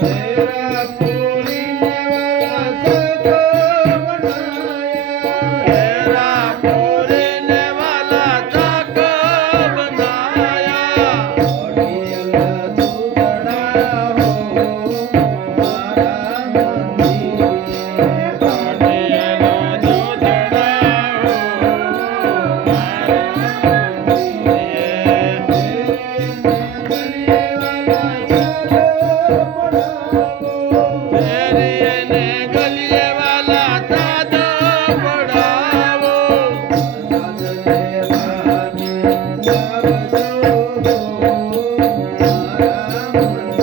Será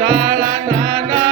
Dala na na